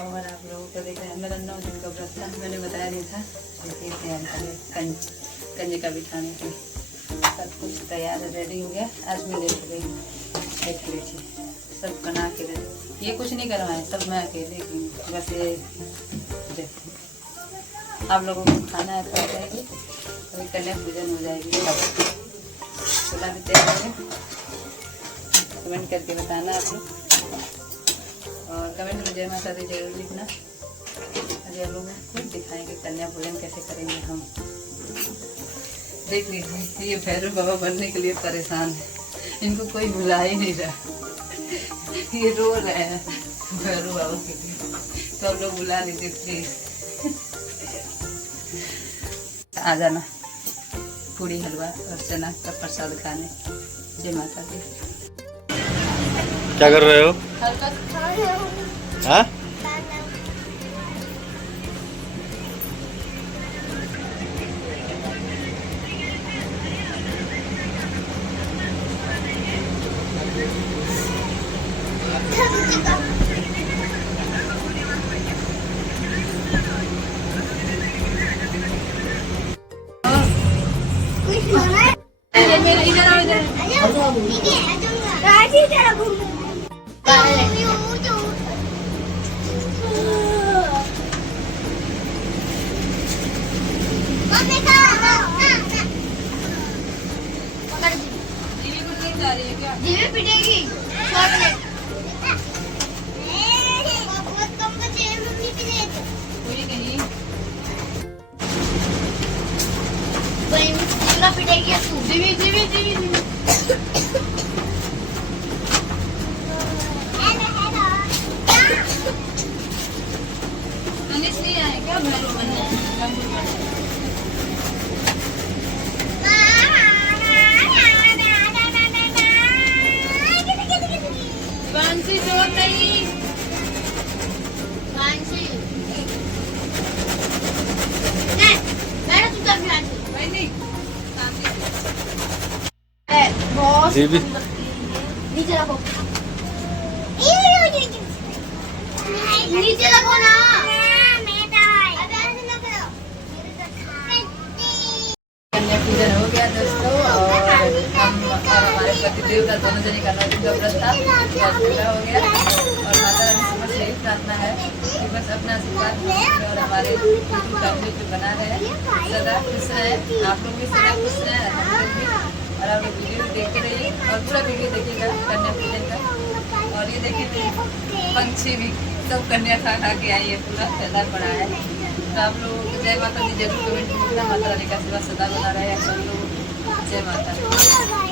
और आप लोगों को देख रहे हैं नरन्ना जिनका व्रत था, मैंने बताया नहीं था। देखिए तैयार करें कंजिका बिठाने के सब कुछ तैयार रेडी हो गया। आज मैं लेट गई, देख लीजिए सब बना के रेडी। ये कुछ नहीं करवाएं, सब मैं अकेले की बस। ये देखते आप लोगों को खाना है पड़ जाएगी, अभी कन्या पूजन हो जाएगी। सब छोला भी तैयार है, कमेंट करके बताना आप लोग, और कमेंट में जय माता दी जरूर लिखना। अभी आप लोगों को दिखाएंगे कन्या भोजन कैसे करेंगे हम। देख लीजिए ये भैरव बाबा बनने के लिए परेशान है, इनको कोई बुला ही नहीं रहा। ये रो रहे हैं भैरव बाबा के लिए, तो आप लोग बुला लीजिए प्लीज। आ जाना पूरी हलवा और चना का प्रसाद खाने। जय माता दी। क्या कर रहे हो? हाँ? जीवे पिटेगी। पिटेगी तू। जीवी जीवी जीवी जीवी। नहीं आए क्या भैरव बनने? बांसी जोर नहीं, बांसी नहीं, मैंने तू तब नहीं बॉस नीचे रखो, नीचे रखो ना। कन्या पूजन हो गया दोस्तों, और हम और हमारे पतिदेव का दोनों जने का 9 दिन का व्रत था, पूरा हो गया। और माता रानी से बस यही प्रार्थना है कि बस अपना आशीर्वाद और हमारे फैमिली पे बना रहे, सदा खुश रहे। आप लोग भी सदा खुश रहे, हम लोग भी। और आप लोग वीडियो भी देखते रहिए और पूरा वीडियो देखिएगा कन्या पूजन का। और ये देखिए पंछी भी सब कन्या खा खा के आई है, पूरा पैदा पड़ा है। तो आप लोगों को जय माता दी जरूर कमेंट में लिखना। माता रानी का आशीर्वाद सदा बना रहे सब लोग। जय माता दी।